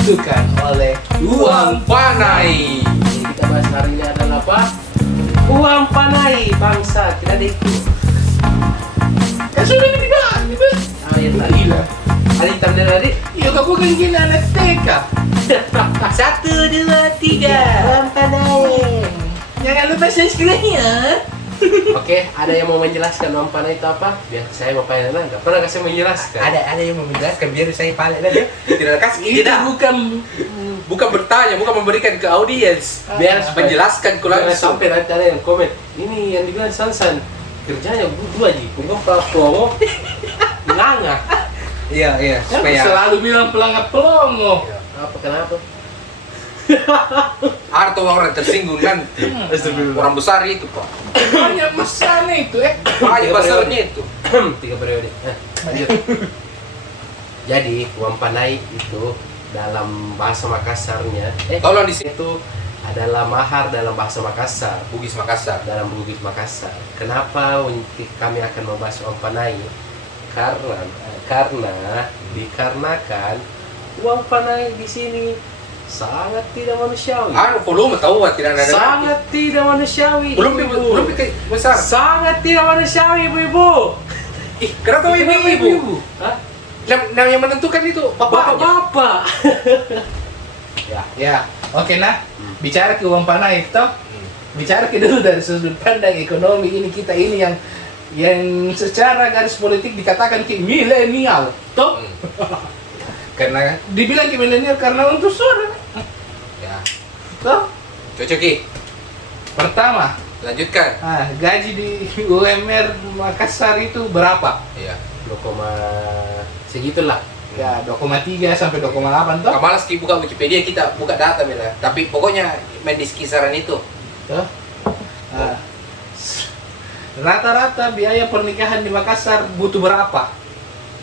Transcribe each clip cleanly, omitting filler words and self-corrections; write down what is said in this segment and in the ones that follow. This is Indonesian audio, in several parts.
ditentukan oleh Uang panai. Jadi kita bahas hari ini adalah apa? Uang panai bangsa, tidak ada itu. Kan sudah dibahas gitu. Ah ya tadi lah. Ada hitam dan adik. Iya, kamu kan gini anak TK. 1, 2, 3. Uang panai. Jangan lupa subscribe-nya. Oke, ada yang mau menjelaskan uang panai itu apa? Biar saya mau panai nggak pernah kasih menjelaskan. Ada yang mau menjelaskan biar saya paling aja. Tidak kasih Itu tidak. Bukan bertanya, bukan memberikan ke audiens. Biar Menjelaskan ku jangan langsung. sampai nanti ada yang komen. Ini yang dibilang Sansan kerjanya berdua aja, punggung pelongo, nganga. Iya, Kan supaya selalu bilang pelangap pelongo. Apa kenapa? Arto orang tersinggung nanti. Orang besar itu, Pak. Banyak besar itu Banyak besarnya itu. 3 periode. Lanjut. Jadi uang panai itu dalam bahasa Makassarnya, Tolong di sini itu adalah mahar dalam bahasa Makassar. Bugis Makassar. Dalam Bugis Makassar. Kenapa kami akan membahas uang panai? Karena dikarenakan uang panai di sini sangat tidak manusiawi. Volume tahu tidak ada. Sangat tidak manusiawi. Belum ibu-ibu. besar. Sangat tidak manusiawi, ibu-ibu. Ih, kenapa ibu-ibu? Hah? Yang menentukan itu bapaknya. Bapak. Ya, oke nah. Bicara ke uang panai itu, bicara ke dulu dari sudut pandang ekonomi ini kita ini yang secara garis politik dikatakan ke milenial, toh? Karena Dibilang ke milenial karena untuk suara, ya, toh? cocok Ki. Pertama, Lanjutkan. gaji di UMR Makassar itu berapa? Iya. 2, segitulah. Ya, 2,3 sampai 2,8 toh? Malas Ki buka Wikipedia, kita buka data Bella. Tapi pokoknya main di kisaran itu. Toh? Nah, rata-rata biaya pernikahan di Makassar butuh berapa?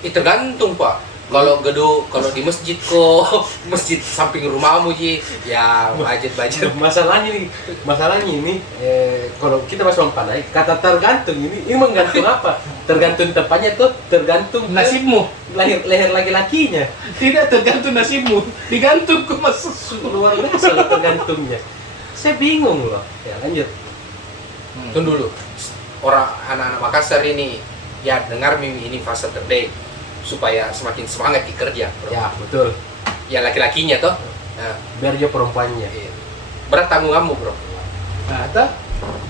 Tergantung Pak. Kalau di masjid kok masjid samping rumahmu Ji, ya budget. Masalahnya ini kalau kita bahas uang panai, kata tergantung ini menggantung apa? Tergantung tempatnya tuh, tergantung Nasibmu. leher laki-lakinya. Tidak tergantung nasibmu, digantung ke masuk. Luar biasa loh tergantungnya. Saya bingung loh. Ya lanjut. Tunggu dulu. Orang anak-anak Makassar ini ya dengar ini fase terbaik supaya semakin semangat di kerja. Bro. Ya betul. Ya laki-lakinya toh. Nah, Biar dia perempuannya. iya. Berat tanggunganmu Bro. Nah, toh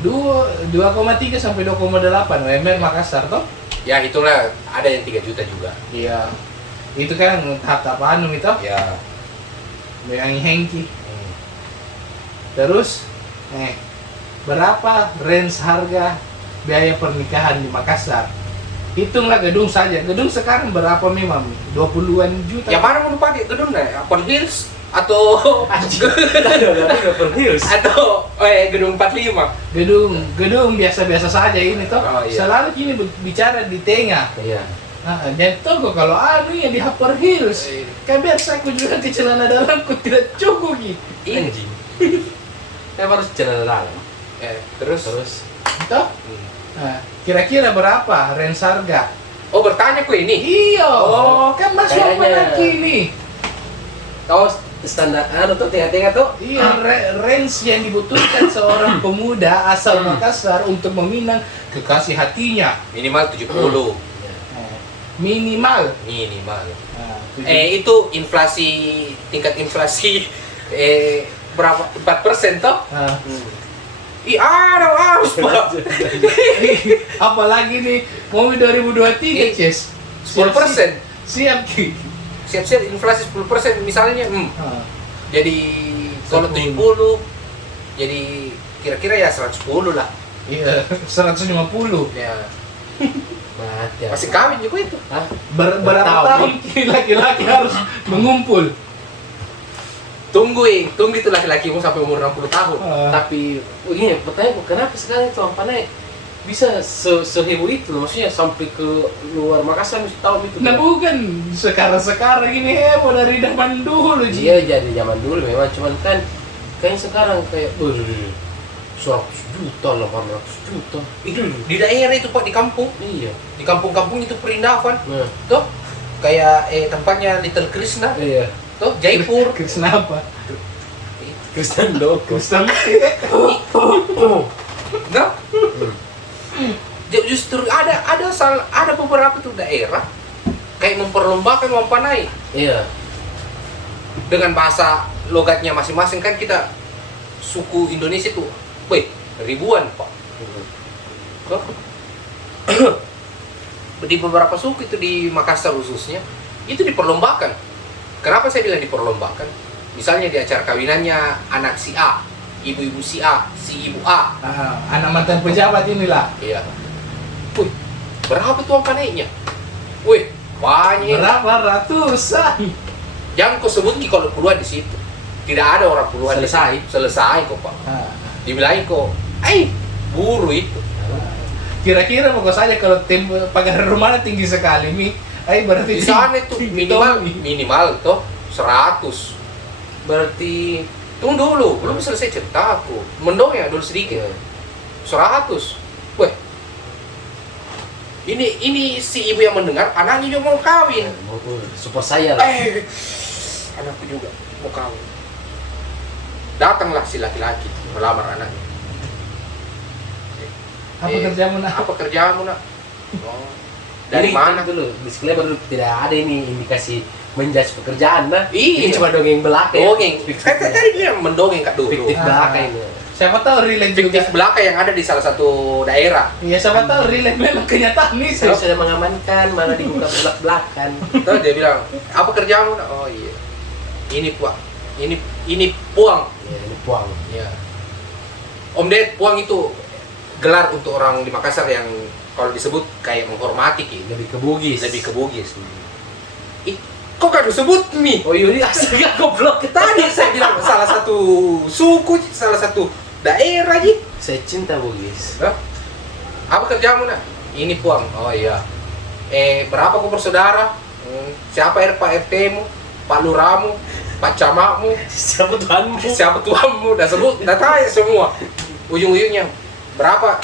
2,3 sampai 2,8 UMR Makassar toh? Ya itulah ada yang 3 juta juga. Iya. Itu kan tahap anu itu, Ya. yang hengki. Terus berapa range harga biaya pernikahan di Makassar? Hitunglah gedung saja. Gedung sekarang berapa memang? 20-an juta. Yang mana mau pakai gedung Apple Hills atau atau gedung 45? Gedung biasa-biasa saja ini toh. Oh, iya. Selalu kini bicara di tengah. Iya. Jangan tunggu kalau anu yang di Upper Hills. Kan biasa aku juga ke celana dalamku tidak cukup gitu. Anjing. Saya harus jalan dalam. Terus Toh? Nah, kira-kira berapa range harga? oh bertanya ku ini. Iya. Oh, Kan masuk kayaknya. apa lagi ini? Kau standar tuh tengah-tengah tuh. Iya, range yang dibutuhkan seorang pemuda asal Makassar untuk meminang kekasih hatinya. Minimal 70. Minimal. Minimal. Nah, Itu tingkat inflasi berapa? 4% toh? nah. Harus Pak. Apalagi nih mobil 2023, Ces. 10%. Siap, Ki. Siap-siap inflasi 10% misalnya. Ah. Jadi kalau 10. 70 jadi kira-kira ya 110 lah. Iya, 150. Ya. Mati. Masih kawin juga itu. Hah? Berapa Bertahun. tahun laki-laki harus mengumpul? Tunggu itu laki-laki mau sampai umur 60 tahun. Tapi ini pertanyaan kenapa sekarang itu uang panai bisa seheboh itu? Maksudnya sampai ke luar Makassar mesti tahu itu. Nah bukan sekarang ini heboh dari zaman dulu Ji. Iya jadi zaman dulu memang cuman kan kayaknya sekarang kayak 100 juta, 800 juta. Itu di daerah itu Pak, di kampung. Iya. Di kampung-kampung itu perindavan. Nah, Tuh kayak tempatnya Little Krishna. iya. Tuh, Jaipur. Krishna apa? Kristen dong. Krishna Nah, justru ada beberapa tuh daerah kayak memperlombakan mempanai Iya. dengan bahasa logatnya masing-masing. Kan kita suku Indonesia tuh, ribuan pak. Tuh. Di beberapa suku itu di Makassar khususnya itu diperlombakan. Kenapa saya bilang diperlombakan? Misalnya di acara kawinannya anak si A, ibu-ibu si A, si ibu A. anak mantan pejabat inilah. Iya. Wih, berapa tuh panainya? Wih, banyak. Berapa ratusan? Jangan kau sebut kalau puluhan di situ. Tidak ada orang puluhan. Selesai. Selesai kok pak. Dibilangin kok, buru itu. Kira-kira pokok saja kalau pagar rumahnya tinggi sekali mi, berarti Di sana itu minimal tuh 100. Berarti Tunggu dulu, belum selesai cerita aku. Mendong ya dulu sedikit. 100. Weh. Ini si ibu yang mendengar, anaknya juga mau kawin. support saya lah. Anakku juga mau kawin. Datanglah si laki-laki melamar anaknya. apa kerjamu nak? Apa kerjamu nak? Oh. Dari Ini mana? dulu? Disclaimer dulu, tidak ada ini indikasi menjudge pekerjaan nah. Iya. Ini cuma dongeng belaka. Dongeng. Saya tadi bilang mendongeng kak dulu. Fiktif belaka ini. Siapa tahu relate juga. Fiktif belaka yang ada di salah satu daerah. Iya, siapa tahu relate memang kenyataan nih. Saya sudah mengamankan mana dibuka belak-belakan. Terus dia bilang, apa kerjamu nak? Oh iya. Ini puang. Ini puang. Ya, ini puang. Ya. Om Ded, puang itu gelar untuk orang di Makassar yang kalau disebut kayak menghormati gitu. Lebih ke Bugis. Lebih ke Bugis. Ih, kok gak disebut nih? Oh iya, astaga goblok. Tadi saya bilang salah satu suku, salah satu daerah ji. Saya cinta Bugis. Hah? Apa kerjamu nak? Ini puang. Oh iya. Berapa kau bersaudara? Siapa Pak RT-mu? Pak Luramu? Pak Camakmu? Siapa Tuhanmu? Siapa tuanmu? Udah sebut, udah tanya semua. Ujung-ujungnya berapa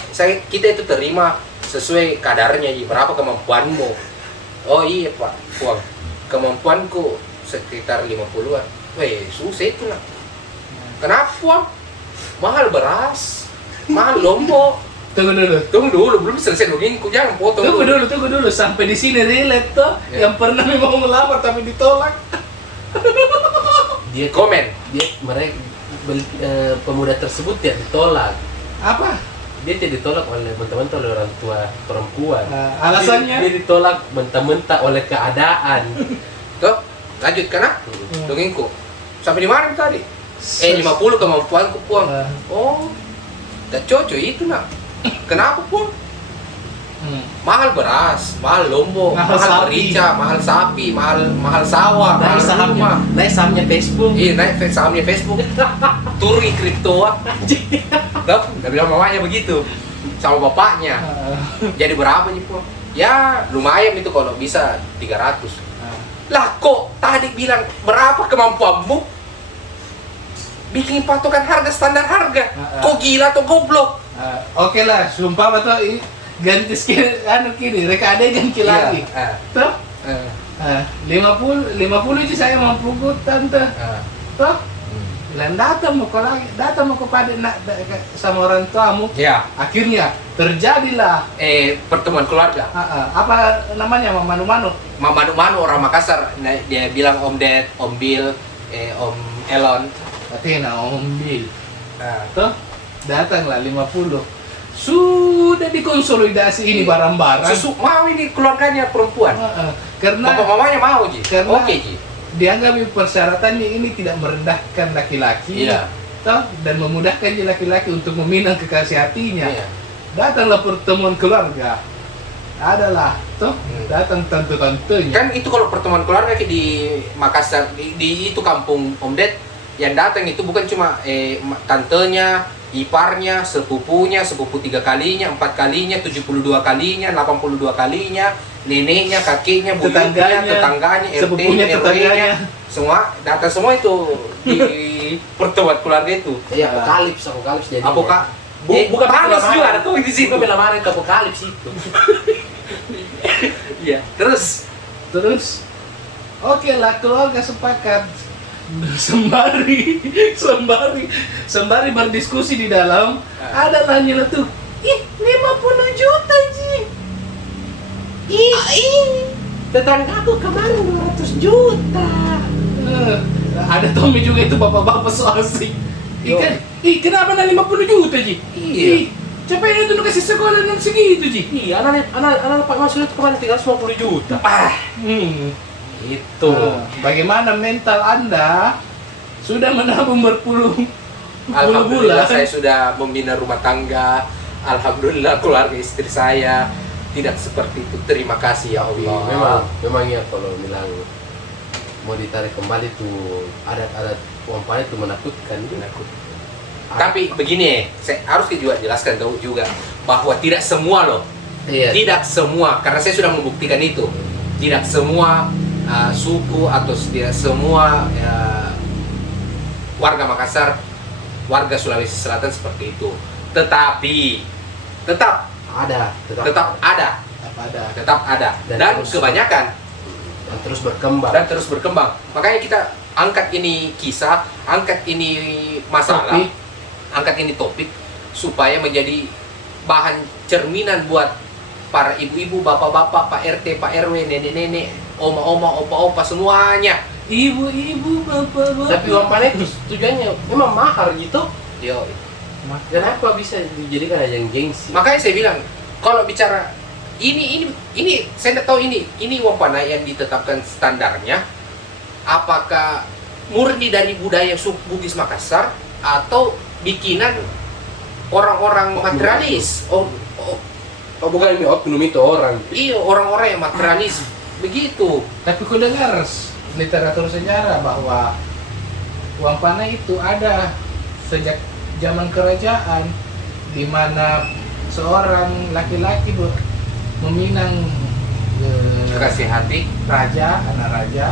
kita itu terima sesuai kadarnya ji. Berapa kemampuanmu? Oh iya Pak Puang, kemampuanku sekitar 50-an. Weh, susah itu nak. Kenapa Puang? Mahal beras, mahal lombok. Tunggu dulu. Belum selesai begini, ku jangan potong. Tunggu dulu sampai di sini relate tuh Ya. yang pernah mau melamar tapi ditolak. Dia Komen. mereka pemuda tersebut tidak ditolak. Apa? Dia tidak ditolak oleh mentah-mentah oleh orang tua perempuan. Alasannya? Dia ditolak mentah-mentah oleh keadaan. Tuh, lanjut karena dongengku. Sampai di mana tadi? 50 kemampuanku Puang. Oh, tak cocok itu nak. Kenapa Puang? Mahal beras, mahal lombok, Mahal mahal sapi. merica, mahal sapi, mahal sawah, mahal rumah. Naik sahamnya Facebook. Iya, naik sahamnya Facebook. Turi kripto. Tuh, udah bilang mamanya begitu. Sama bapaknya. Jadi berapa nih Puang? Ya, lumayan itu kalau bisa 300. Lah kok tadi bilang berapa kemampuanmu? Bikin patokan harga standar harga. Kok gila atau goblok? Oke lah, sumpah betul ganti skill kini, reka ada ganti lagi. Tuh, 50 itu saya mampu tante. Tuh, dan datang mau kepada sama orang tuamu. Ya. Akhirnya terjadilah Pertemuan keluarga. apa namanya manu-manu. Manu orang Makassar, nah, dia bilang Om Ded, Om Bill, Om Elon. Katanya Om Bil. Tuh, datanglah 50. Sudah dikonsolidasi ini barang-barang. Mau ini keluarganya perempuan. Karena Bapak mamanya mau Ji. Karena- Oke Ji. dianggap persyaratannya ini tidak merendahkan laki-laki. Iya. Toh, dan memudahkan laki-laki untuk meminang kekasih hatinya. Iya. Datanglah pertemuan keluarga. Adalah toh datang tante-tantenya. Kan itu kalau pertemuan keluarga di Makassar di itu kampung Om Ded yang datang itu bukan cuma tantenya, iparnya, sepupunya, sepupu 3 kalinya, 4 kalinya, 72 kalinya, 82 kalinya, neneknya, kakeknya, buyutnya, tetangganya, sepupunya, RT-nya, tetangganya. semua data semua itu di pertemuan keluarga itu. Iya, apokalips jadi. Bukan panas juga ada tuh di situ. Bukan lamaran ke apokalips itu. Iya. Terus Terus Oke lah, keluarga sepakat. Sembari berdiskusi di dalam, adalah nyeletuk. Ih, 50 juta, Ji. Tetanggaku kemarin 200 juta. Ada Tommy juga itu bapak-bapak so asik. Kenapa na 50 juta, Ji? Iya. Capek itu nu kasih sekolah dan segitu, Ji. Iya, anak Pak Mas itu kemarin 350 juta. Itu. Bagaimana mental Anda sudah menabung berpuluh Alhamdulillah bulan? saya sudah membina rumah tangga. Alhamdulillah keluarga istri saya tidak seperti itu. Terima kasih ya Allah. Memang ya kalau bilang mau ditarik kembali tuh adat-adat Wampana itu menakutkan. Tapi begini, saya harus juga jelaskan tahu juga bahwa tidak semua loh. Iya. Tidak semua, karena saya sudah membuktikan itu. Tidak semua suku atau tidak semua warga Makassar, warga Sulawesi Selatan seperti itu. Tetapi tetap Ada. Dan terus- kebanyakan Dan terus berkembang. Makanya kita angkat ini kisah, angkat ini masalah, Topik. angkat ini topik supaya menjadi bahan cerminan buat para ibu-ibu, bapak-bapak, Pak RT, Pak RW, nenek-nenek, oma-oma, opa-opa semuanya. Ibu-ibu, bapak-bapak. Tapi Wampana itu tujuannya memang mahal gitu. Yo. Kenapa bisa dijadikan ajang gengsi? Makanya saya bilang kalau bicara ini saya tidak tahu ini Wampana yang ditetapkan standarnya apakah murni dari budaya suku Bugis Makassar atau bikinan orang-orang materialis. Oh, bukan ini oknum itu orang. Iya, orang-orang yang materialis begitu. Tapi ku dengar literatur sejarah bahwa Wampana itu ada sejak zaman kerajaan, di mana seorang laki-laki meminang Kasih hati anak raja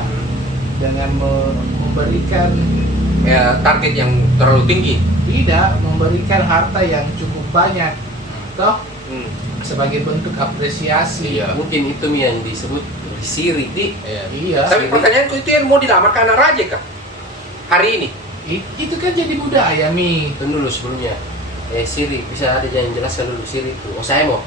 dengan memberikan ya, target yang terlalu tinggi. tidak memberikan harta yang cukup banyak, toh Hmm. sebagai bentuk apresiasi. Iya. Mungkin itu yang disebut siri di. Iya. Tapi pertanyaanku itu yang mau dilamar ke anak raja kah? Hari ini? Itu kan jadi budaya, Mi. Tunggu dulu sebelumnya. Siri, bisa ada yang jelaskan dulu siri itu. Oh, saya mau.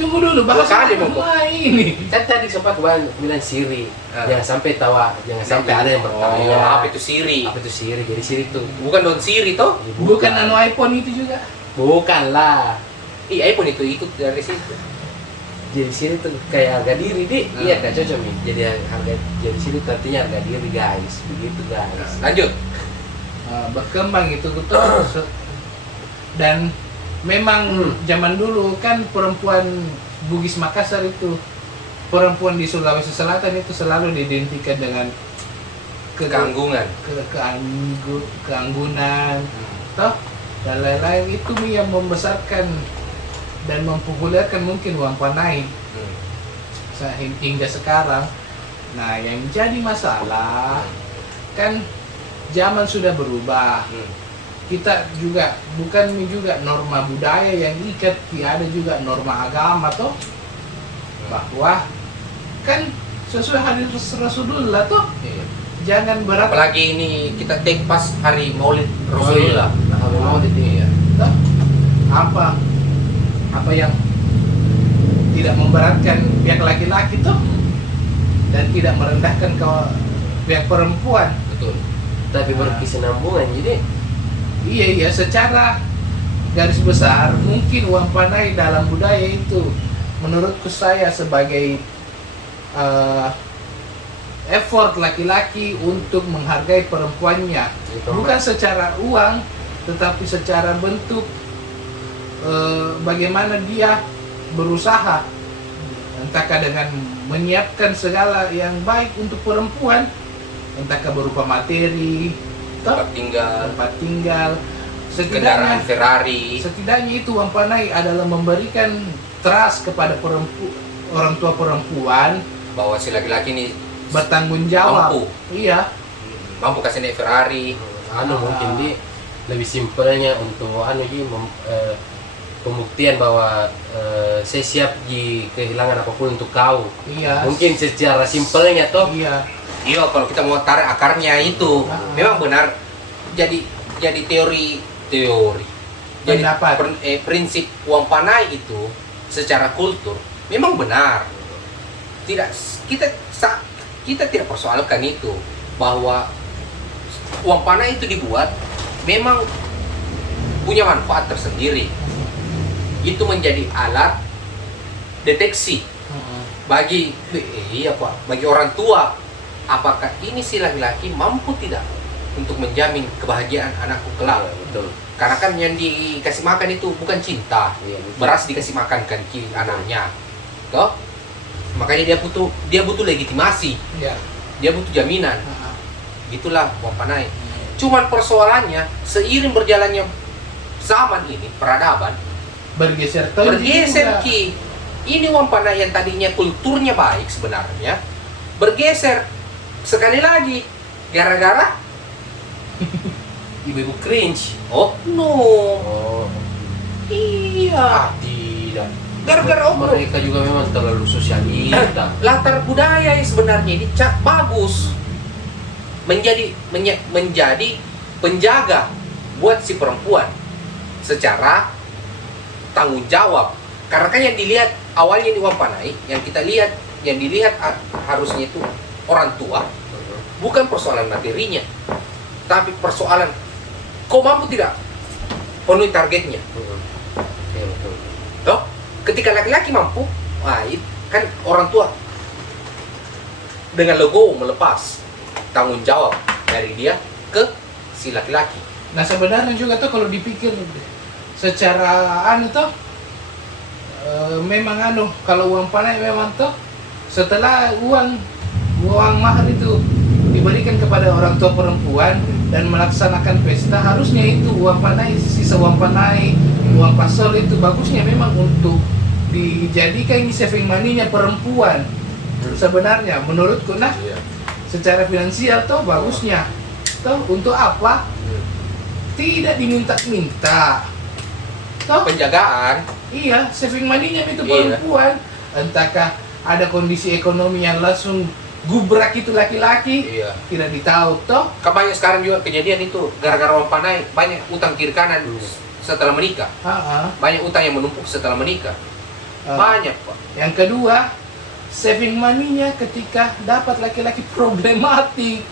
Tunggu dulu, Dua bahasa kali, Bang. ini. Kan tadi sempat bilang siri. Ah. Jangan sampai tawa, jangan sampai ada yang bertanya. Oh, apa itu siri? Apa itu siri? Jadi siri itu Bukan daun siri toh? Bukan anu iPhone itu juga. Bukan lah. Iya, iPhone itu ikut dari situ. Jadi siri itu kayak harga diri, Di. Hmm. Iya, Kak cocok nih. Jadi siri itu artinya harga diri, guys. Begitu, guys. Lanjut. Berkembang itu betul. Dan memang zaman dulu kan perempuan Bugis Makassar itu, perempuan di Sulawesi Selatan itu selalu diidentikan dengan Keanggungan. keanggunan, toh dan lain-lain. Itu yang membesarkan dan mempopulerkan mungkin Wampanai hingga sekarang. Nah, yang jadi masalah kan zaman sudah berubah. Kita juga bukan juga norma budaya yang ikat, ada juga norma agama toh, bahwa kan sesuai hadis Rasulullah toh, jangan berat. Apalagi ini kita take pas hari Maulid Rasulullah. Hari Maulid ini ya. Toh, apa yang tidak memberatkan pihak laki-laki toh, dan tidak merendahkan pihak perempuan. Betul. Tapi berkesinambungan jadi Iya, secara garis besar mungkin Wampanai dalam budaya itu menurutku saya sebagai effort laki-laki untuk menghargai perempuannya, bukan secara uang tetapi secara bentuk bagaimana dia berusaha, entahkah dengan menyiapkan segala yang baik untuk perempuan, entahkah berupa materi, Tempat tinggal, kendaraan Ferrari. setidaknya itu Wampanai adalah memberikan trust kepada orang tua perempuan Bahwa si laki-laki ini bertanggung jawab. mampu. Iya, Mampu kasih naik Ferrari. mungkin di lebih simpelnya untuk pembuktian bahwa saya siap di kehilangan apapun untuk kau. iya. Mungkin secara simpelnya toh. Iya. Iya, kalau kita mau tarik akarnya itu memang benar. Jadi teori jadi Pendapat. prinsip uang panai itu secara kultur memang benar. Kita tidak persoalkan itu, bahwa uang panai itu dibuat memang punya manfaat tersendiri. Itu menjadi alat deteksi bagi bagi orang tua, apakah ini si laki-laki mampu tidak untuk menjamin kebahagiaan anakku kelak. Betul. Karena kan yang dikasih makan itu bukan cinta, Iya, betul. beras dikasih makan kan anaknya, toh. Makanya dia butuh legitimasi, Ya. dia butuh jaminan. Gitulah uang panai. Cuman persoalannya seiring berjalannya zaman ini, peradaban Bergeser bergeser ki. Ini uang panai yang tadinya kulturnya baik sebenarnya bergeser sekali lagi gara-gara Ibu-ibu cringe. oknum. Oh, Iya, tidak. gara-gara oknum. Mereka juga memang terlalu sosialita. Latar budaya yang sebenarnya ini bagus, menjadi penjaga buat si perempuan secara tanggung jawab. Karena kan yang dilihat awalnya di uang panai, yang dilihat harusnya itu orang tua, bukan persoalan materinya, tapi persoalan kau mampu tidak penuhi targetnya. Iya, betul. Toh, ketika laki-laki mampu, kan orang tua dengan legowo melepas tanggung jawab dari dia ke si laki-laki. Nah sebenarnya juga tuh kalau dipikir secara memang kalau uang panai memang tuh setelah uang mahar itu diberikan kepada orang tua perempuan dan melaksanakan pesta, harusnya itu uang panai, sisa uang panai, uang pasol itu bagusnya memang untuk dijadikan ini saving money-nya perempuan. Sebenarnya menurutku Iya. secara finansial tuh bagusnya tuh untuk apa? Tidak diminta-minta. Toh, Penjagaan. iya, saving money-nya itu Iya. perempuan. Entahkah ada kondisi ekonomi yang langsung gubrak itu laki-laki, Iya. tidak ditahu toh. Kan banyak sekarang juga kejadian itu gara-gara uang panai, banyak utang kiri kanan setelah menikah. Banyak utang yang menumpuk setelah menikah. Banyak, Pak. Yang kedua, saving money-nya ketika dapat laki-laki problematik,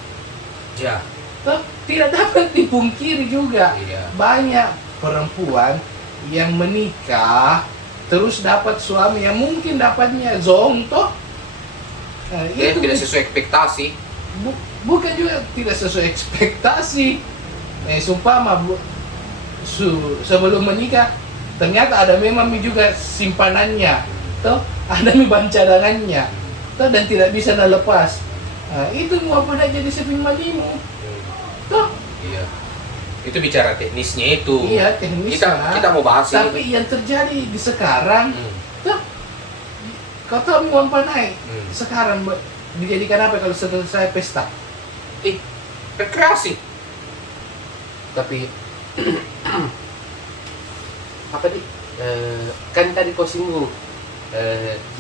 Ya. toh tidak dapat dipungkiri juga. Iya. Banyak perempuan yang menikah terus dapat suami yang mungkin dapatnya zong toh. Nah, Dia tidak sesuai ekspektasi. bukan juga tidak sesuai ekspektasi. Sumpama sebelum menikah ternyata ada memang juga simpanannya, toh ada beban cadangannya, toh dan tidak bisa lepas. Nah, itu mau pada jadi saving money-mu, toh. Iya. Itu bicara teknisnya itu. Iya, teknisnya. Kita mau bahas Tapi ini. yang terjadi di sekarang, Hmm. toh, kau tahu uang panai Hmm. sekarang dijadikan apa kalau selesai pesta? Rekreasi. Tapi apa nih? Kan tadi kau singgung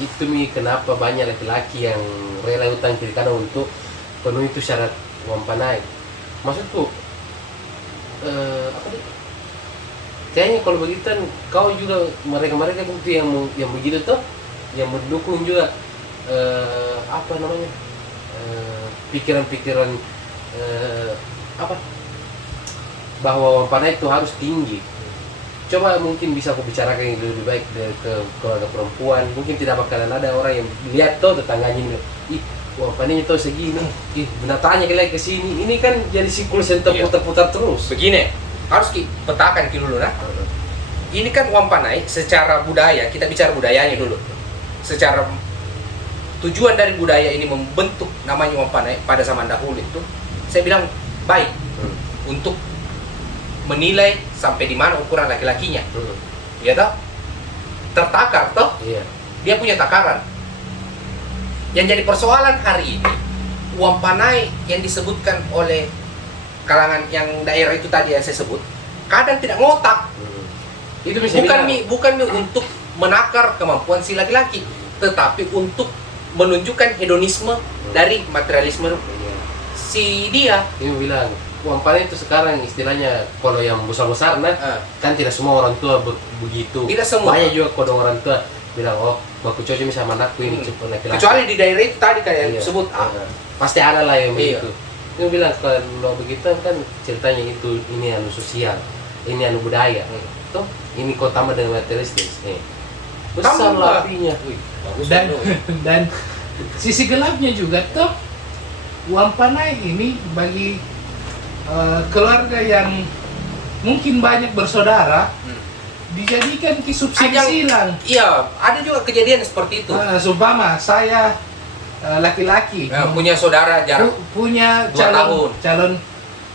gitu mi, kenapa banyak laki-laki yang rela utang kiri kanan untuk penuhi itu syarat uang panai. Maksudku apa nih? Kayaknya kalau begitu kan kau juga mereka itu yang begitu tuh yang mendukung juga apa namanya pikiran-pikiran apa bahwa uang panai itu harus tinggi. Coba mungkin bisa aku bicarakan yang lebih baik ke keluarga perempuan. Mungkin tidak bakalan ada orang yang lihat tuh tetangganya ini, ih uang panainya tuh segini, ih benar tanya lagi ke sini. Ini kan jadi siklus yang terputar terus. Begini, harus petakan dulu nah. Ini kan uang panai secara budaya, kita bicara budayanya dulu. Secara tujuan dari budaya ini membentuk namanya uang panai pada zaman dahulu itu, saya bilang baik untuk menilai sampai di mana ukuran laki-lakinya. Ya toh? Tertakar toh? Iya. Dia punya takaran. Yang jadi persoalan hari ini, uang panai yang disebutkan oleh kalangan yang daerah itu tadi yang saya sebut, kadang tidak ngotak. Itu bisa Bukan untuk menakar kemampuan si laki-laki, tetapi untuk menunjukkan hedonisme dari materialisme si dia. Ini bilang uang panai itu sekarang istilahnya kalau yang besar-besar nah Ah, kan tidak semua orang tua begitu. Tidak semua. Banyak juga kalau orang tua bilang oh baku cocok sama anakku ini cepat laki-laki. Kecuali di daerah itu tadi kayak yang Iya. sebut Pasti ada lah yang Iya. begitu. Ini bilang kalau begitu kan ceritanya itu ini anu sosial, ini anu budaya. Toh ini kau tambah dengan materialistis. Besar Tambah. lah apinya. Wih, bagus Dan dong. dan sisi gelapnya juga toh uang panai ini bagi keluarga yang mungkin banyak bersaudara dijadikan subsidi Ajang- silang. Iya, ada juga kejadian seperti itu. Seumpama saya laki-laki Punya saudara jarak punya 2 tahun. calon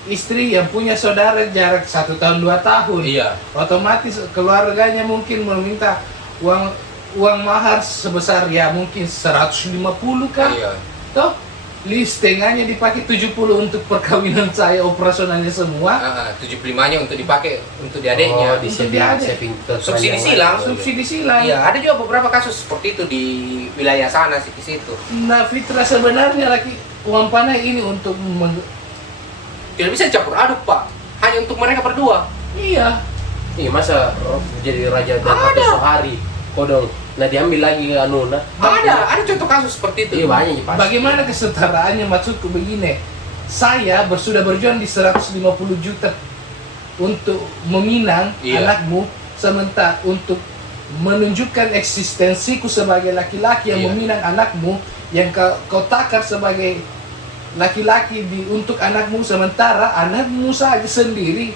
istri yang punya saudara jarak 1 tahun 2 tahun. Iya. Otomatis keluarganya mungkin meminta uang mahar sebesar ya mungkin 150 kah? Iya. Toh setengahnya dipakai 70 untuk perkawinan saya operasionalnya semua. 75-nya untuk dipakai untuk di adeknya. di Untuk saving, dia ada. saving Subsidi silang. Subsidi silang. Iya, ada juga beberapa kasus seperti itu di wilayah sana di situ. Nah, fitrah sebenarnya lagi uang panai ini untuk Tidak bisa campur aduk, Pak. Hanya untuk mereka berdua. iya. Iya masa jadi raja dan ratu sehari kodong. Nah diambil lagi anu nah. Ada contoh kasus seperti itu. Iya banyak pasti. Bagaimana kesetaraannya maksudku begini. Saya sudah berjuang di 150 juta untuk meminang Iya. anakmu sementara untuk menunjukkan eksistensiku sebagai laki-laki yang Iya. meminang anakmu yang kau takar sebagai laki-laki untuk anakmu sementara anakmu saja sendiri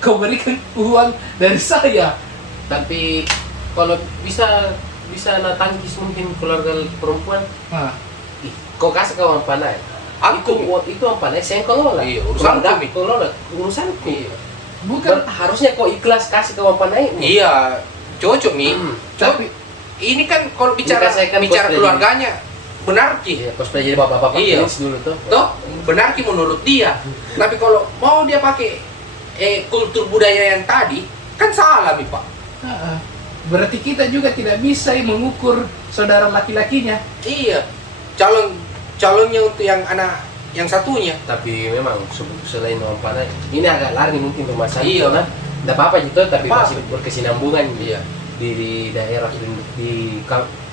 kau berikan uang dari saya. Tapi kalau bisa natangkis mungkin keluarga perempuan, Nah, kau kasih ke uang panai. Aku Itu uang panai saya kelola. Iya, urusanku, Keluarga Mi. kelola urusanku. Iya. bukan Harusnya kau ikhlas kasih ke uang panai. Iya, cocok nih. tapi Ini kan kalau bicara Ini kan saya kan bicara cosplay keluarganya benar ki. Iya, cosplay jadi bapak-bapak Iya. Prince dulu tuh. Toh benar ki menurut dia. Tapi kalau mau dia pakai kultur budaya yang tadi kan salah nih, Pak. berarti kita juga tidak bisa mengukur saudara laki-lakinya. Iya. Calonnya untuk yang anak yang satunya. Tapi memang selain uang panai, ini agak lari mungkin pembahasan. Iya. Nah, tidak apa-apa gitu, tapi Apa? masih berkesinambungan Iya. di daerah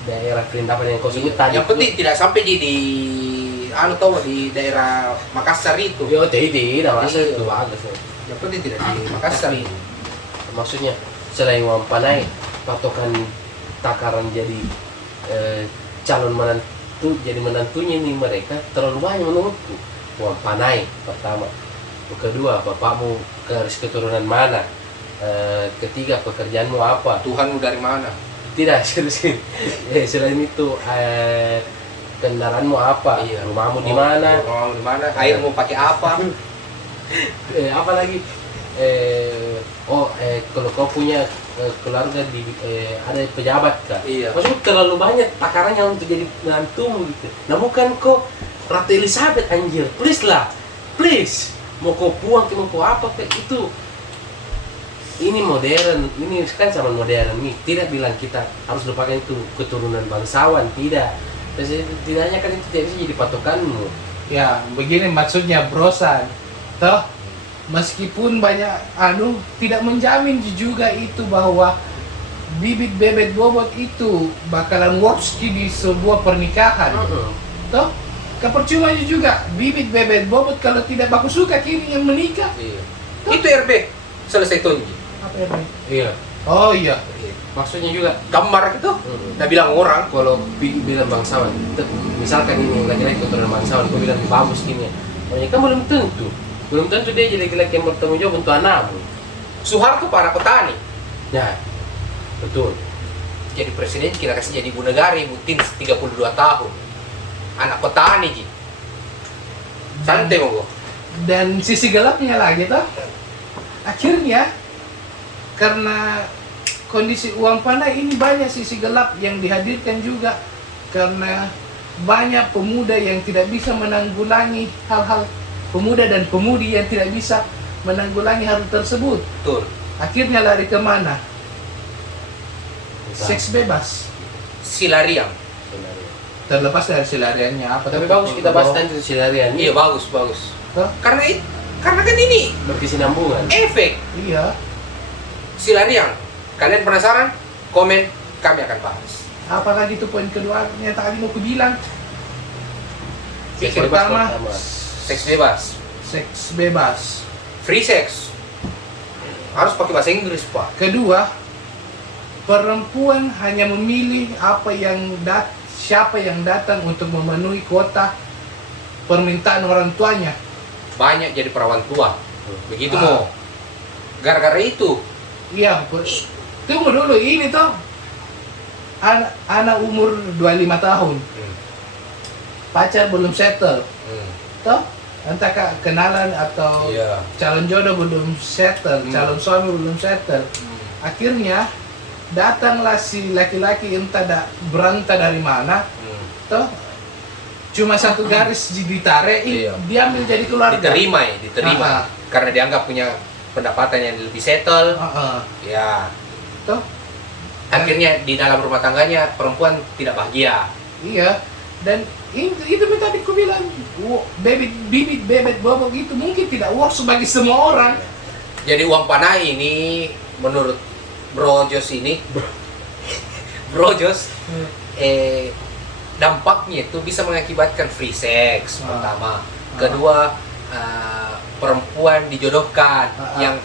daerah perindapan yang kau sebut tadi. Yang penting tidak sampai di di daerah Makassar itu. Yo, tidak masa Iya. itu bagus. Yang penting tidak di Makassar. Tapi, maksudnya selain uang panai, patokan takaran jadi calon menantu, jadi menantunya ini mereka terlalu banyak menurutku. Uang panai pertama, kedua bapakmu garis keturunan mana, ketiga pekerjaanmu apa. Tuhanmu dari mana? Tidak, serius. Selain itu kendaraanmu apa, Iya. rumahmu di mana, Rumahmu di mana? Airmu pakai apa? apa lagi, kalau kau punya keluarga di ada pejabat kan, Iya. maksudnya terlalu banyak takarannya untuk jadi menantumu gitu. Nah bukan kok Ratu Elizabeth anjir, please lah, please, mau kau buang mau kau apa kayak itu. Ini modern, ini kan zaman modern nih. Tidak bilang kita harus lupakan itu keturunan bangsawan, tidak. Tidaknya kan itu tidak bisa jadi patokanmu. Ya, begini maksudnya brosan. Toh, meskipun banyak tidak menjamin juga itu bahwa bibit bebet bobot itu bakalan works di sebuah pernikahan. Toh, kepercuma juga bibit bebet bobot kalau tidak baku suka kini yang menikah. Iya. Itu RB selesai tunjuk. Apa ya, Bang? Iya. Oh iya. Maksudnya juga Gambar itu udah bilang orang. kalau bilang bangsawan, misalkan ini laki-laki keturunan bangsawan, kau bilang bagus gini, kan belum tentu dia jadi laki-laki yang bertanggung jawab untuk anakmu. Soeharto para petani. Nah, betul. Jadi presiden kita kasih jadi ibu negara, ibu tin 32 tahun. Anak petani ji. Santai mau gua. Dan sisi gelapnya lagi toh, akhirnya karena kondisi uang panai ini banyak sisi gelap yang dihadirkan juga karena banyak pemuda yang tidak bisa menanggulangi hal-hal, pemuda dan pemudi yang tidak bisa menanggulangi hal tersebut. Betul. Akhirnya lari kemana? Misal, Seks bebas. Silariang. sebenarnya. terlepas dari selariannya apa. Tapi bagus kita bahas tentang keseharian. Iya bagus bagus. Toh? Karena kan ini Berkesinambungan. efek Iya. silariang. Kalian penasaran? Komen, kami akan bahas. Apalagi itu poin kedua yang tadi mau aku bilang. Seks Yang bebas pertama, pertama. Seks bebas, seks bebas. free sex. Harus pakai bahasa Inggris, Pak. Kedua, perempuan hanya memilih siapa yang datang untuk memenuhi kuota permintaan orang tuanya. Banyak jadi perawan tua. Begitu Ah. mau. Gara-gara itu. Iya, tunggu dulu ini toh. Anak umur 25 tahun, pacar belum settle, toh entah kenalan atau Iya. calon jodoh belum settle, calon suami belum settle. Akhirnya datanglah si laki-laki entah berantah dari mana, toh cuma satu garis ditarik, Iya. dia ambil jadi keluarga. Diterima. Ah. Karena dianggap punya pendapatan yang lebih settle. Ah, Ya. toh Akhirnya di dalam rumah tangganya perempuan tidak bahagia. iya. Dan itu tadi aku bilang, bibit bebet bobok itu mungkin tidak works bagi semua orang. Jadi uang panai ini menurut Bro Jos ini Bro Jos dampaknya itu bisa mengakibatkan free sex pertama. Kedua perempuan dijodohkan yang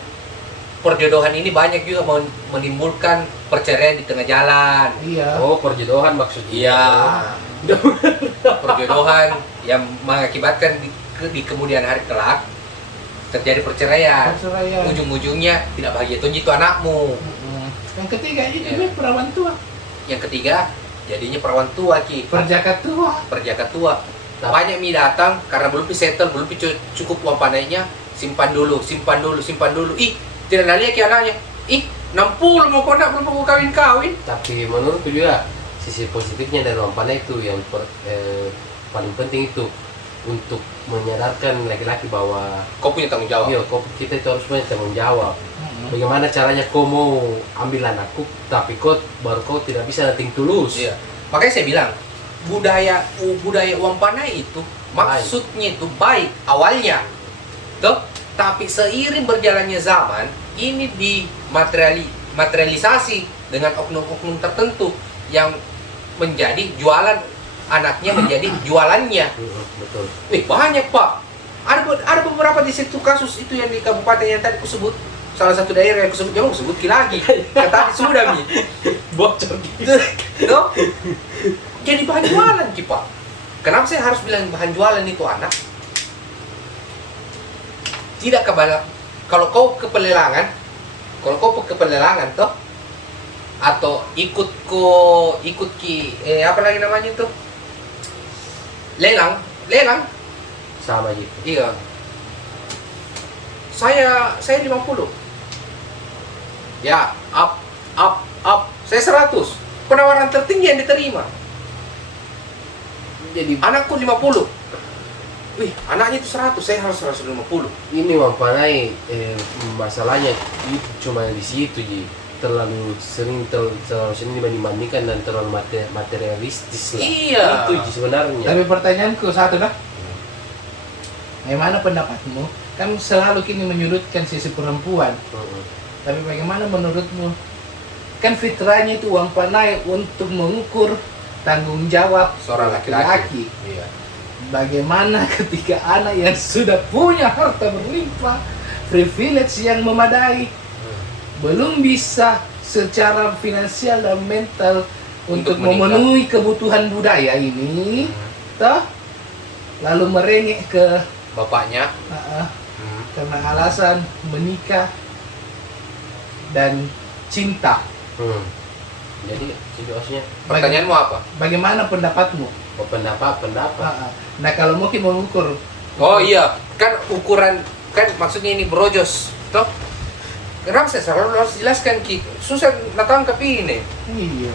perjodohan ini banyak juga menimbulkan perceraian di tengah jalan. Iya. Oh, perjodohan maksudnya. Iya. Perjodohan yang mengakibatkan di kemudian hari kelak terjadi perceraian. Perceraian. Ujung-ujungnya tidak bahagia itu anakmu. Yang ketiga ini Iya. perawan tua, Yang ketiga jadinya perawan tua Ki. perjaka tua. Perjaka tua. Banyak mi datang karena belum settle, belum cukup uang panainya, simpan dulu. Ih, tidak lihat Ki anaknya. Ih, 60 mau konak belum mau kawin-kawin. Tapi menurutku juga sisi positifnya dari uang panai itu yang paling penting itu untuk menyadarkan laki-laki bahwa Kau punya tanggung jawab. kita itu harus punya tanggung jawab. Bagaimana caranya kau mau ambil anakku, tapi kau tidak bisa nating tulus. Iya. Makanya saya bilang budaya uang panai itu maksudnya itu baik awalnya, toh. Tapi seiring berjalannya zaman ini materialisasi dengan oknum-oknum tertentu yang menjadi jualan anaknya menjadi jualannya. Betul. Banyak Pak. Ada beberapa di situ kasus itu yang di kabupaten yang tadi aku sebut. Salah satu daerah yang aku sebut, jangan sebut lagi. Kata sudah mi. Bocor gitu. Tuh. Jadi bahan jualan Ki Pak. Kenapa saya harus bilang bahan jualan itu anak? Tidak kalau kau ke pelelangan toh atau ikut ki apa lagi namanya itu? Lelang. Sama gitu. Iya. Saya 50. Ya, up. Saya 100. Penawaran tertinggi yang diterima. Jadi Anakku 50. Wih, anaknya itu 100, saya harus 150. ini uang panai masalahnya itu cuma di situ Ji. Terlalu sering dibandingkan dan terlalu materialistis lah. Iya. Itu Ji sebenarnya. Tapi pertanyaanku satu dah. Bagaimana pendapatmu? Kan selalu kini menyudutkan sisi perempuan. Tapi bagaimana menurutmu? Kan fitrahnya itu uang panai untuk mengukur tanggung jawab Seorang laki-laki. Iya. Bagaimana ketika anak yang sudah punya harta berlimpah, privilege yang memadai, belum bisa secara finansial dan mental untuk menikah. memenuhi kebutuhan budaya ini, toh lalu merengek ke Bapaknya. karena alasan menikah dan cinta. Jadi situasinya Pertanyaanmu apa? Bagaimana pendapatmu? pendapat. Nah kalau mungkin mengukur, Oh iya, kan ukuran kan maksudnya ini brojos, toh? Kenapa saya selalu harus jelaskan Ki? Susah natangkap ini. iya,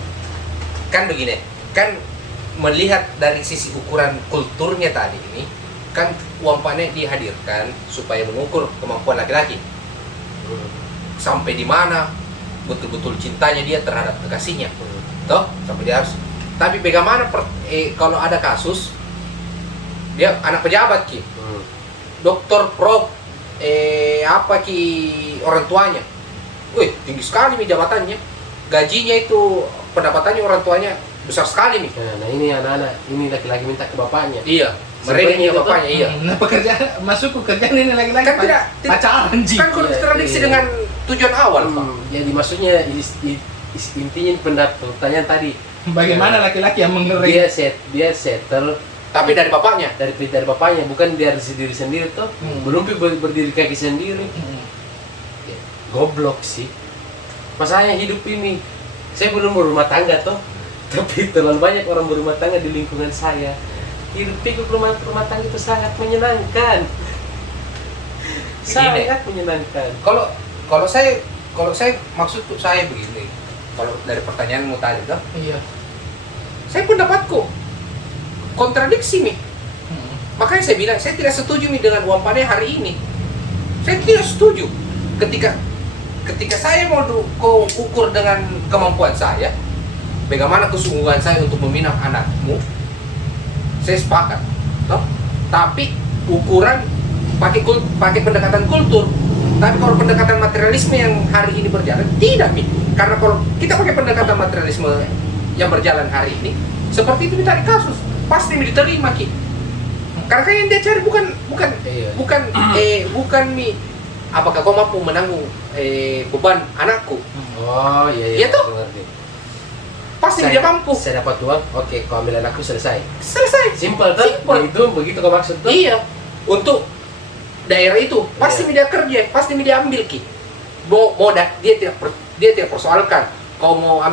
Kan begini, kan melihat dari sisi ukuran kulturnya tadi ini, kan uang panai dihadirkan supaya mengukur kemampuan laki-laki. Sampai di mana betul-betul cintanya dia terhadap kekasihnya. Toh, sampai dia harus Tapi bagaimana kalau ada kasus dia anak pejabat ki, dokter, prof, apa ki orang tuanya, wih tinggi sekali nih jabatannya, gajinya itu pendapatannya orang tuanya besar sekali nih. Nah ini anak-anak, ini laki-laki minta ke bapaknya. Iya, mereka Seperti itu bapaknya iya. Nah pekerjaan masuk ke kerjaan ini lagi-lagi Kan tidak pacaran Ji. kan kontradiksi Iya. dengan tujuan awal Pak. Jadi maksudnya intinya pertanyaan tadi. Bagaimana laki-laki yang mengering? Dia settle Tapi dari bapaknya. dari bapaknya, bukan dari diri sendiri tuh. Belum berdiri kaki sendiri. Goblok sih. Masalahnya hidup ini, saya belum berumah tangga toh, tapi terlalu banyak orang berumah tangga di lingkungan saya. Hidup rumah tangga itu sangat menyenangkan. Sangat menyenangkan. Kalau saya maksud saya begini. Kalau dari pertanyaanmu tadi tuh, Iya. saya pendapatku kontradiksi nih. Makanya saya bilang saya tidak setuju nih dengan uang pandai hari ini. Saya tidak setuju. Ketika saya mau ukur dengan kemampuan saya, bagaimana kesungguhan saya untuk meminang anakmu, saya sepakat. Toh? Tapi ukuran pakai pendekatan kultur. Tapi kalau pendekatan materialisme yang hari ini berjalan, tidak nih. Karena kalau kita pakai pendekatan materialisme yang berjalan hari ini, seperti itu ditarik kasus, pasti diterima ki. Karena kan yang dia cari bukan mi, apakah kau mampu menanggung beban anakku? Oh iya. Iya toh? Ngerti. Pasti dia mampu. Saya dapat uang, oke, kau ambil anakku, selesai. Selesai. Simple tuh. Begitu kau maksud tuh. Iya. Untuk daerah itu pasti dia kerja, pasti dia ambil ki. Dia tidak persoalkan. Kau mau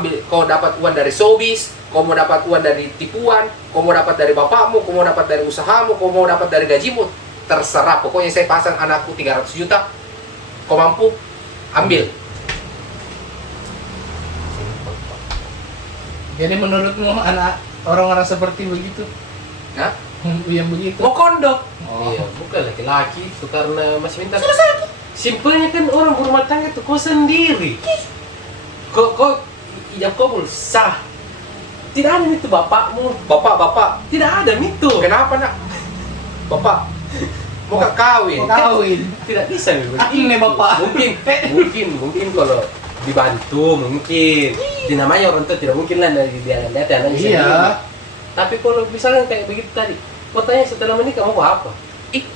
dapat uang dari showbiz, kau mau dapat uang dari tipuan, kau mau dapat dari bapakmu, kau mau dapat dari usahamu, kau mau dapat dari gajimu, terserah. Pokoknya saya pasang anakku 300 juta, kau mampu ambil. Jadi menurutmu anak orang-orang seperti begitu? Nah, Yang begitu? mau kondok. Iya, bukan laki-laki itu karena masih minta. Selesai. Simpelnya kan orang berumah tangga itu kau sendiri. Kau ijab kabul sah. Tidak ada itu bapakmu. Bapak. Tidak ada itu. Kenapa nak? Bapak mau kawin. Mau kawin? Tidak bisa Ini bapak. Mungkin kalau dibantu mungkin. Di namanya orang tua tidak mungkin lah dari dia lihat anaknya sendiri. Iya. Tapi kalau misalnya kayak begitu tadi, kau tanya setelah menikah mau apa?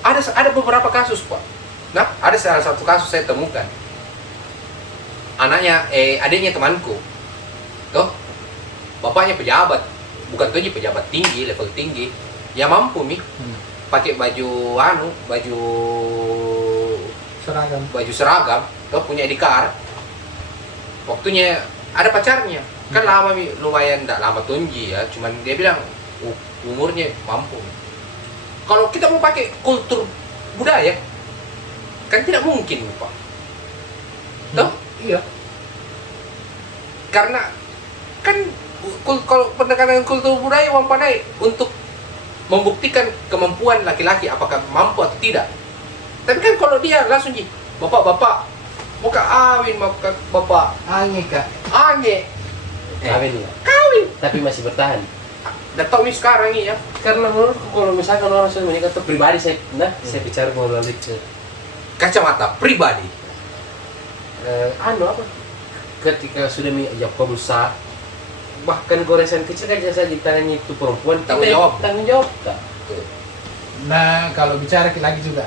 Ada beberapa kasus Pak. Nah, ada salah satu kasus saya temukan. Adiknya temanku. Tuh, bapaknya pejabat, bukan tuh pejabat tinggi, level tinggi. Ya mampu nih, pakai baju seragam, tuh punya ID card. Waktunya ada pacarnya, kan lama lumayan, enggak lama tunji ya, cuman dia bilang umurnya mampu. Kalau kita mau pakai kultur budaya, kan tidak mungkin Pak. Toh? Iya. Karena kan kalau pendekatan kultur budaya uang pandai untuk membuktikan kemampuan laki-laki apakah mampu atau tidak. Tapi kan kalau dia langsung bapak mau kawin, mau bapak Ange kak. Kawin ya. Kawin. Tapi masih bertahan. Udah tau nih sekarang ini ya. Karena menurutku kalau misalkan orang sudah menikah itu pribadi saya bicara melalui Kacamata pribadi. Apa? Ketika sudah ijab kabul sah, bahkan goresan kecil aja saja di tangannya itu perempuan, Tanggung jawab kak. Nah kalau bicara lagi juga,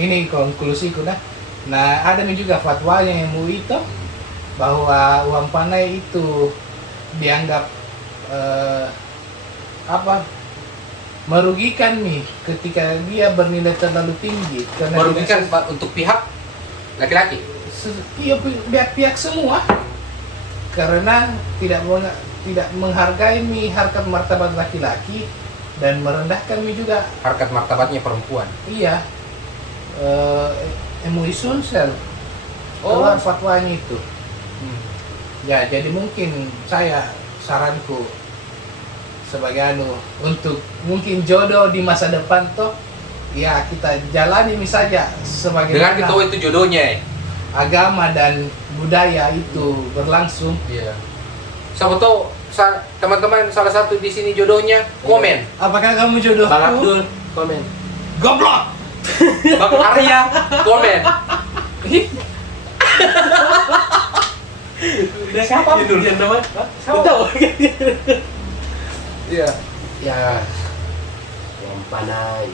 ini konklusiku nah. Nah ada juga fatwanya yang itu bahwa uang pandai itu dianggap merugikan nih ketika dia bernilai terlalu tinggi. Karena Merugikan untuk pihak laki-laki. Iya pihak-pihak semua karena tidak menghargai harkat martabat laki-laki dan merendahkan juga Harkat martabatnya perempuan. iya MUI Sumsel keluar fatwanya itu. Ya jadi mungkin saranku sebagai untuk mungkin jodoh di masa depan toh ya kita jalani saja sebagai Dengan kita itu jodohnya. agama dan budaya itu berlangsung. Iya. Siapa teman-teman salah satu di sini jodohnya, komen. Apakah kamu jodoh? Bang Abdul, komen. Goblok. Bang Arya, komen. Siapa Abdul yang nama? Siapa? Tahu? Iya. Ya, Wang Panai.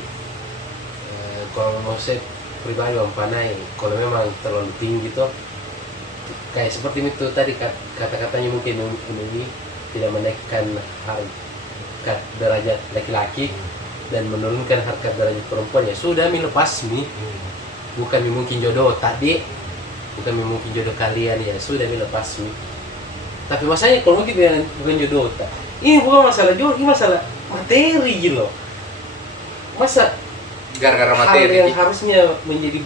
Kalau mau saya pribadi Wang Panai, kalau memang terlalu tinggi tuh, kayak seperti itu tadi kata-katanya mungkin ini tidak menaikkan harkat derajat laki-laki dan menurunkan harkat derajat perempuan, ya sudah mi lepas mi, bukan mi mungkin jodoh tadi, bukan mi mungkin jodoh kalian, ya sudah mi lepas mi. Tapi masalahnya kalau mungkin bukan jodoh tak, ini bukan masalah jodoh, ini masalah materi gitu loh. Masa Gara-gara hal materi. yang harusnya menjadi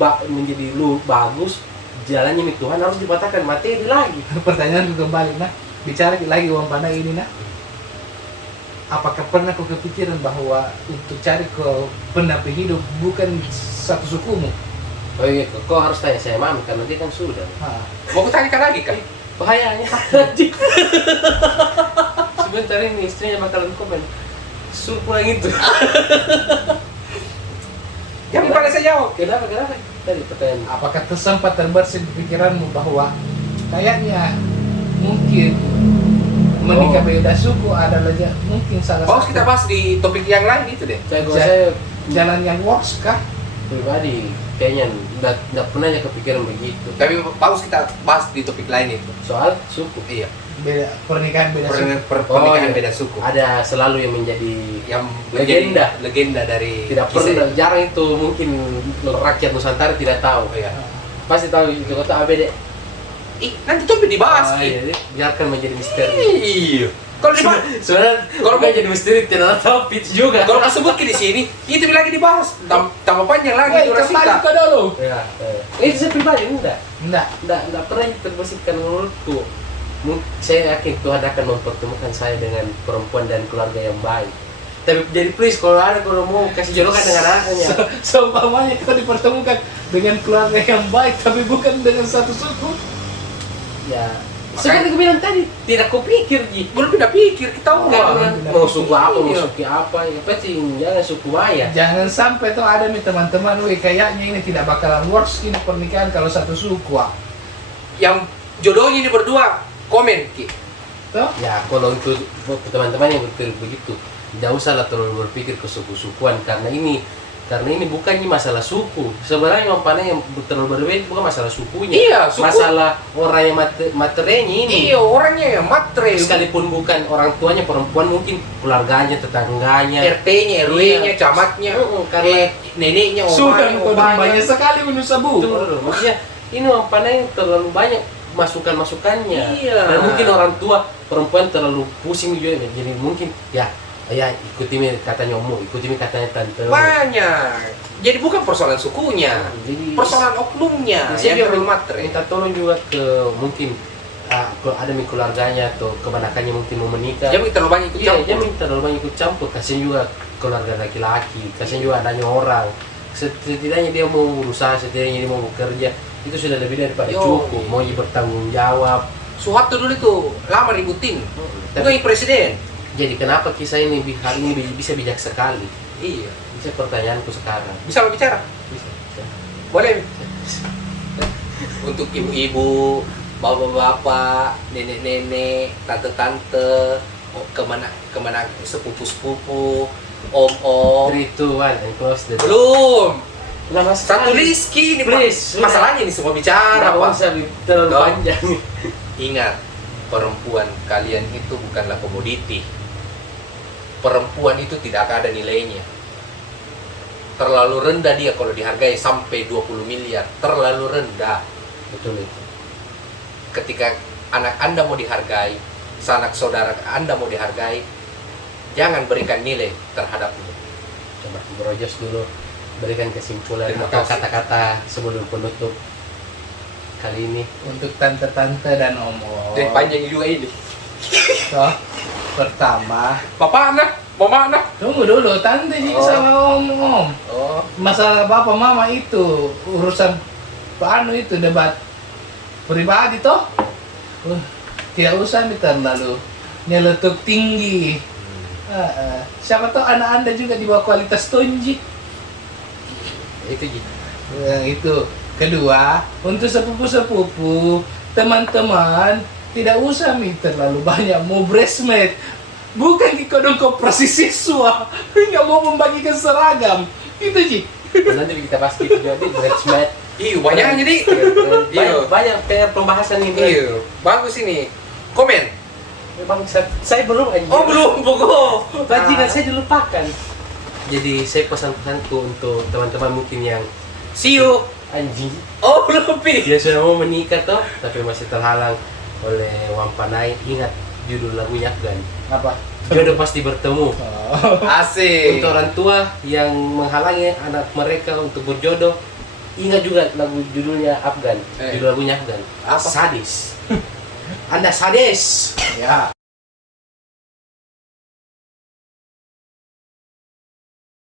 lu bagus, jalannya mi Tuhan harus dipatahkan materi lagi. Pertanyaan kembali, nah. Bicara lagi Wang Panai ini, nah. Apakah pernah kau kepikiran bahwa untuk cari ke pendamping hidup bukan satu sukumu? Oh iya, kau harus tanya saya mam, karena dia kan sudah. Mau kutanyakan lagi kan? Bahayanya. Sebentar ini istrinya bakalan komen. Suku yang itu. Yang pada saya jawab. Kenapa? Tadi pertanyaan. Apakah sempat terbersih di pikiranmu bahwa kayaknya mungkin menikah beda suku adalah mungkin salah Oh, satu kita bahas di topik yang lain itu deh. Saya jalan yang works kah? pribadi kayaknya nggak pernah kepikiran begitu. Tapi bagus kita bahas di topik lain itu. Soal suku. Iya. Beda pernikahan beda suku. Pernikahan iya. beda suku. Ada selalu yang menjadi Yang Legenda. legenda dari tidak kisah pernah, ini. jarang itu mungkin rakyat Nusantara tidak tahu. Oh, iya. Pasti tahu itu kota ABD. Ih, nanti topik dibahas. Iya, biarkan menjadi misteri. Iya. Kalau dibahas, Sebenarnya kalau mau jadi misteri tidak tahu pitch juga. kalau aku sebut di sini, itu lagi dibahas. Tambah panjang lagi durasi kita. Kembali ke dulu. Ya, itu saya pribadi enggak Enggak. pernah terbersihkan menurutku. Saya yakin Tuhan akan mempertemukan saya dengan perempuan dan keluarga yang baik. Tapi jadi please kalau mau kasih jodohkan dengan anaknya. Seumpamanya kau dipertemukan dengan keluarga yang baik tapi bukan dengan satu suku. Ya, seperti aku bilang tadi, tidak kupikir Ji. Belum pindah pikir, kita Enggak, mau. mau suku apa, mau Iya. suku apa, ya pasti jangan suku Maya. Jangan sampai tuh ada nih teman-teman, wih kayaknya ini tidak bakalan works ini pernikahan kalau satu suku. Yang jodohnya ini berdua, komen Ki. Tuh? Ya, kalau untuk teman-teman yang berpikir begitu, tidak usahlah terlalu berpikir ke suku-sukuan karena ini bukan masalah suku. Sebenarnya yang panah yang terlalu berbeda bukan masalah sukunya. Iya, suku. Masalah orang yang materinya ini. Iya, orangnya yang matre. Sekalipun bukan orang tuanya perempuan, mungkin keluarganya, tetangganya, RT-nya, RW-nya, Iya. camatnya, karena neneknya, Sudah omanya, kau banyak sekali menusabu. betul. Maksudnya ini orang panah yang terlalu banyak masukan-masukannya. Iya. Dan mungkin orang tua perempuan terlalu pusing juga, jadi mungkin ya ikuti katanya omu, ikuti katanya tante. banyak. Jadi bukan persoalan sukunya, Jadi persoalan oknumnya saya yang biar terlalu matre. minta tolong juga ke mungkin kalau ada keluarganya atau kebanyakannya mungkin mau menikah. Jangan terlalu banyak ikut Iya, campur. jangan terlalu banyak ikut campur. Kasian juga keluarga laki-laki, kasian juga adanya orang. Setidaknya dia mau berusaha, setidaknya dia mau bekerja, itu sudah lebih daripada Yo. cukup. Mau dia bertanggung jawab. Soeharto dulu itu lama ributin, bukan yang presiden. Jadi kenapa kisah ini hari ini bisa bijak sekali? Iya, Bisa pertanyaanku sekarang. bisa lo bicara? Bisa. Boleh. Untuk ibu-ibu, bapak-bapak, nenek-nenek, tante-tante, kemana sepupu-sepupu, om-om. Ritual and close the door. Belum. Lama Satu sekali. Rizky ini Please, masalahnya ini semua bicara, Nggak Pak. usah terlalu Dong. panjang. Ingat, perempuan kalian itu bukanlah komoditi. Perempuan itu tidak ada nilainya. Terlalu rendah dia kalau dihargai sampai 20 miliar. Terlalu rendah. Betul itu. Ketika anak Anda mau dihargai, sanak saudara Anda mau dihargai, jangan berikan nilai terhadapnya. Coba Brojos dulu berikan kesimpulan Terima atau kasih. kata-kata sebelum penutup kali ini. Untuk tante-tante dan om-om. Dan panjang juga ini. Toh, pertama, Bapak anak, mama anak. tunggu dulu, tante sih Oh. sama om-om. Oh, Masalah bapak mama itu urusan itu debat pribadi toh. Tidak usah nih terlalu nyeletuk tinggi. Siapa tahu anak Anda juga di bawah kualitas Tonji. Itu gitu. Nah, itu. Kedua, untuk sepupu-sepupu, teman-teman, tidak usah terlalu banyak mau bridesmaid. Bukan di kodong koperasi siswa, nggak mau membagikan seragam. Itu Ji. Nanti kita bahas gitu jadi bridesmaid. Iya, banyak jadi. Banyak PR pembahasan ini. Iya, bagus ini. Komen. Bang, saya belum anjing. Oh, belum pokok. Bajingan saya dilupakan. Jadi saya pesan-pesanku untuk teman-teman mungkin yang See you. anjing Oh, belum pi. dia sudah mau menikah toh tapi masih terhalang oleh Wampanai. Ingat judul lagunya Afgan, Apa? jodoh pasti bertemu. Asik. Untuk orang tua yang menghalangi anak mereka untuk berjodoh, ingat juga lagu judulnya Afgan. Judul lagunya Afgan. Apa? Sadis. Anda sadis. Ya.